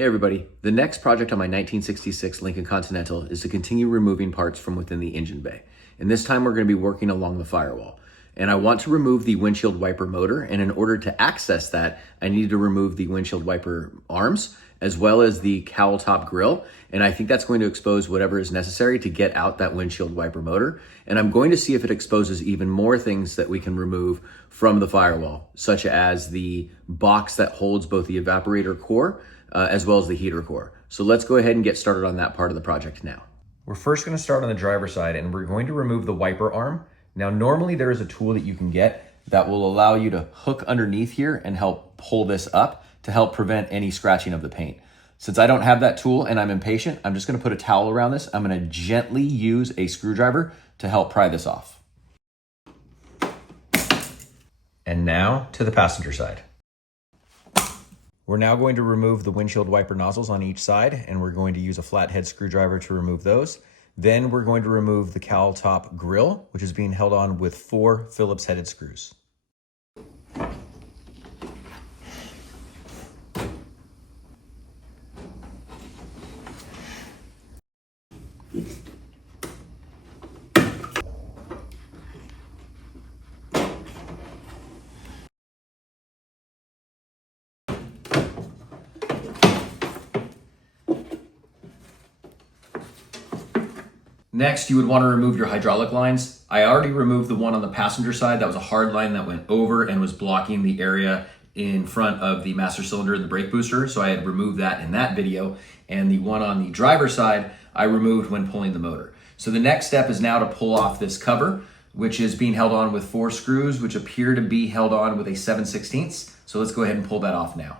Hey everybody, the next project on my 1966 Lincoln Continental is to continue removing parts from within the engine bay. And this time we're going to be working along the firewall. And I want to remove the windshield wiper motor, and in order to access that, I need to remove the windshield wiper arms, as well as the cowl top grille. And I think that's going to expose whatever is necessary to get out that windshield wiper motor. And I'm going to see if it exposes even more things that we can remove from the firewall, such as the box that holds both the evaporator core, as well as the heater core. So let's go ahead and get started on that part of the project now. We're first going to start on the driver's side, and we're going to remove the wiper arm. Now, normally there is a tool that you can get that will allow you to hook underneath here and help pull this up to help prevent any scratching of the paint. Since I don't have that tool and I'm impatient, I'm just going to put a towel around this. I'm going to gently use a screwdriver to help pry this off. And now to the passenger side. We're now going to remove the windshield wiper nozzles on each side, and we're going to use a flathead screwdriver to remove those. Then we're going to remove the cowl top grille, which is being held on with 4 Phillips headed screws. Next, you would want to remove your hydraulic lines. I already removed the one on the passenger side. That was a hard line that went over and was blocking the area in front of the master cylinder and the brake booster. So I had removed that in that video. And the one on the driver's side, I removed when pulling the motor. So the next step is now to pull off this cover, which is being held on with 4 screws, which appear to be held on with a 7/16. So let's go ahead and pull that off now.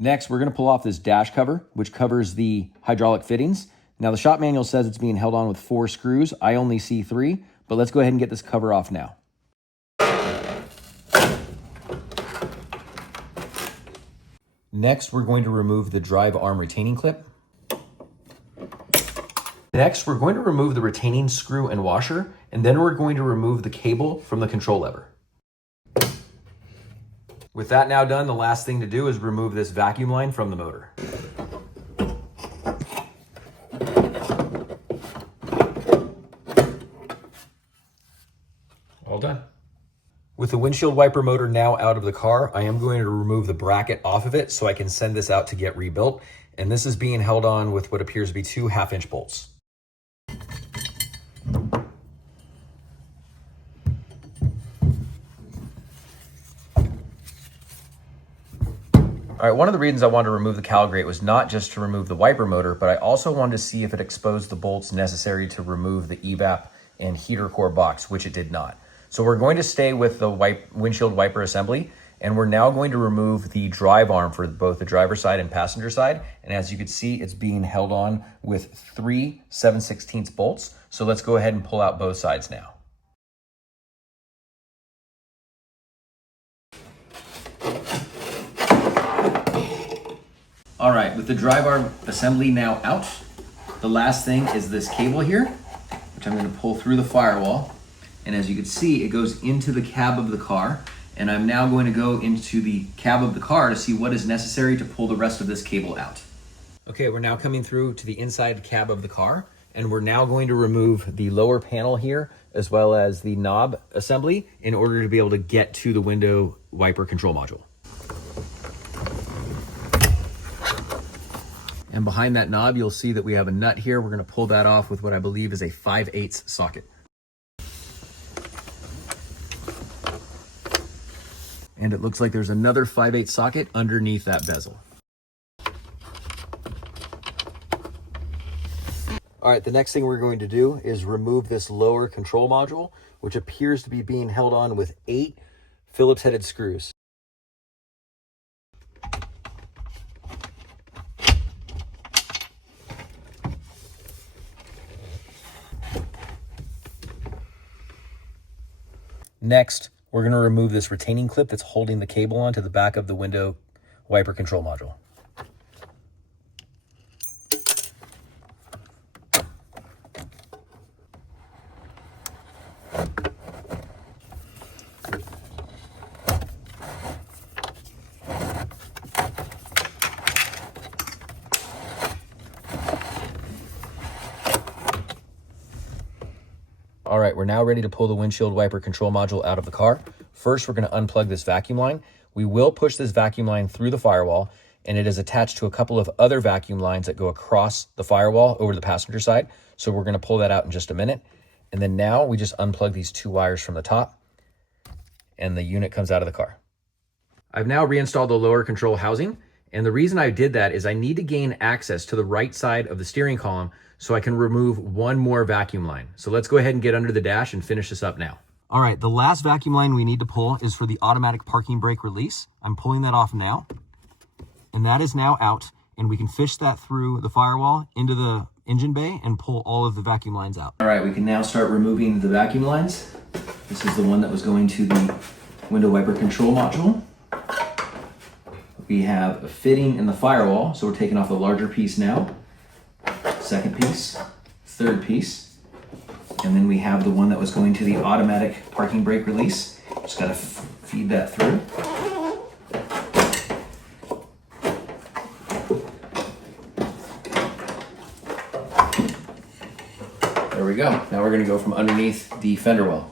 Next, we're going to pull off this dash cover, which covers the hydraulic fittings. Now, the shop manual says it's being held on with 4 screws. I only see 3, but let's go ahead and get this cover off now. Next, we're going to remove the drive arm retaining clip. Next, we're going to remove the retaining screw and washer, and then we're going to remove the cable from the control lever. With that now done, the last thing to do is remove this vacuum line from the motor. All done. With the windshield wiper motor now out of the car, I am going to remove the bracket off of it so I can send this out to get rebuilt. And this is being held on with what appears to be 2 half-inch bolts. All right, one of the reasons I wanted to remove the cowl grate was not just to remove the wiper motor, but I also wanted to see if it exposed the bolts necessary to remove the evap and heater core box, which it did not. So we're going to stay with the windshield wiper assembly, and we're now going to remove the drive arm for both the driver's side and passenger side. And as you can see, it's being held on with 3 7/16 bolts. So let's go ahead and pull out both sides now. All right, with the drive arm assembly now out, the last thing is this cable here, which I'm going to pull through the firewall. And as you can see, it goes into the cab of the car. And I'm now going to go into the cab of the car to see what is necessary to pull the rest of this cable out. Okay, we're now coming through to the inside cab of the car, and we're now going to remove the lower panel here, as well as the knob assembly, in order to be able to get to the window wiper control module. And behind that knob, you'll see that we have a nut here. We're going to pull that off with what I believe is a 5/8 socket. And it looks like there's another 5/8 socket underneath that bezel. All right, the next thing we're going to do is remove this lower control module, which appears to be being held on with 8 Phillips headed screws. Next, we're going to remove this retaining clip that's holding the cable onto the back of the window wiper control module. All right, we're now ready to pull the windshield wiper control module out of the car. First, we're going to unplug this vacuum line. We will push this vacuum line through the firewall, and it is attached to a couple of other vacuum lines that go across the firewall over the passenger side. So we're going to pull that out in just a minute. And then now we just unplug these two wires from the top, and the unit comes out of the car. I've now reinstalled the lower control housing. And the reason I did that is I need to gain access to the right side of the steering column so I can remove one more vacuum line. So let's go ahead and get under the dash and finish this up now. All right, the last vacuum line we need to pull is for the automatic parking brake release. I'm pulling that off now, and that is now out, and we can fish that through the firewall into the engine bay and pull all of the vacuum lines out. All right, we can now start removing the vacuum lines. This is the one that was going to the window wiper control module. We have a fitting in the firewall, so we're taking off the larger piece now. Second piece, third piece, and then we have the one that was going to the automatic parking brake release. Just gotta feed that through. There we go. Now we're gonna go from underneath the fender well.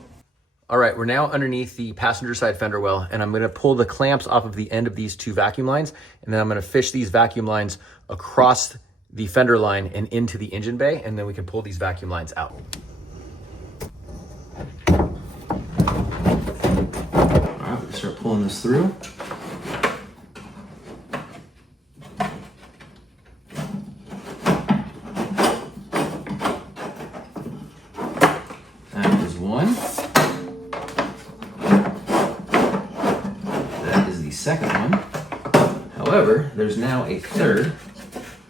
All right, we're now underneath the passenger side fender well, and I'm gonna pull the clamps off of the end of these two vacuum lines, and then I'm gonna fish these vacuum lines across the fender line and into the engine bay, and then we can pull these vacuum lines out. All right, we start pulling this through. That is one. That is the second one. However, there's now a third.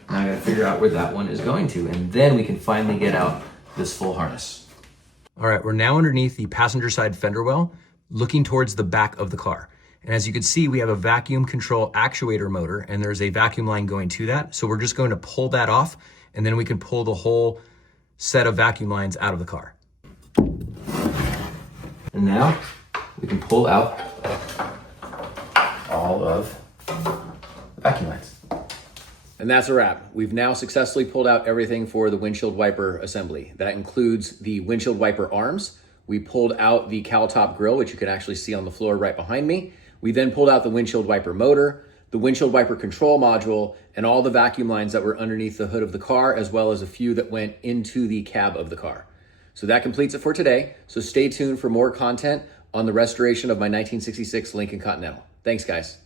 Now I gotta figure out where that one is going to, and then we can finally get out this full harness. All right, we're now underneath the passenger side fender well, looking towards the back of the car. And as you can see, we have a vacuum control actuator motor, and there's a vacuum line going to that. So we're just going to pull that off, and then we can pull the whole set of vacuum lines out of the car. And now we can pull out all of the vacuum lines. And that's a wrap. We've now successfully pulled out everything for the windshield wiper assembly. That includes the windshield wiper arms. We pulled out the cowl top grille, which you can actually see on the floor right behind me. We then pulled out the windshield wiper motor, the windshield wiper control module, and all the vacuum lines that were underneath the hood of the car, as well as a few that went into the cab of the car. So that completes it for today. So stay tuned for more content on the restoration of my 1966 Lincoln Continental. Thanks, guys.